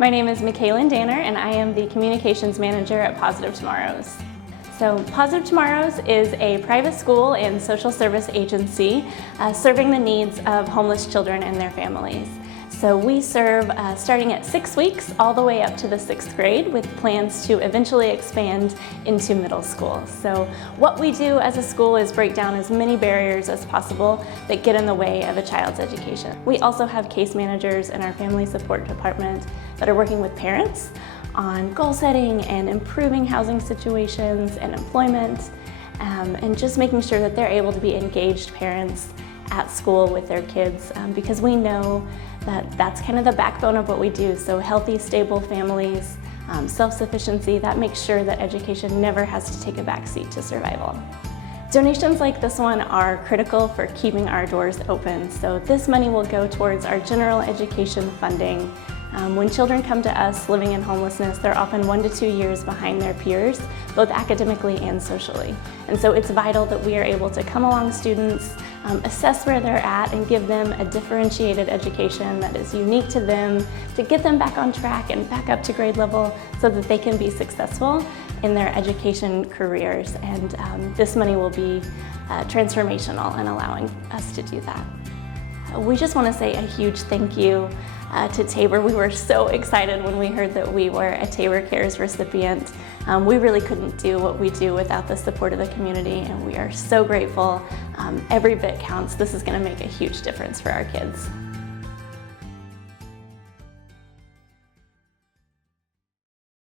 My name is Michaela Danner and I am the Communications Manager at Positive Tomorrows. So Positive Tomorrows is a private school and social service agency serving the needs of homeless children and their families. So we serve starting at 6 weeks all the way up to the 6th grade with plans to eventually expand into middle school. So what we do as a school is break down as many barriers as possible that get in the way of a child's education. We also have case managers in our family support department that are working with parents on goal setting and improving housing situations and employment, and just making sure that they're able to be engaged parents at school with their kids, because we know that that's kind of the backbone of what we do. So healthy, stable families, self-sufficiency, that makes sure that education never has to take a backseat to survival. Donations like this one are critical for keeping our doors open. So this money will go towards our general education funding. When children come to us living in homelessness, they're often 1 to 2 years behind their peers, both academically and socially. And so it's vital that we are able to come along students, assess where they're at, and give them a differentiated education that is unique to them to get them back on track and back up to grade level so that they can be successful in their education careers. And this money will be transformational in allowing us to do that. We just want to say a huge thank you to Tabor. We were so excited when we heard that we were a Tabor Cares recipient. We really couldn't do what we do without the support of the community, and we are so grateful. Every bit counts. This is going to make a huge difference for our kids.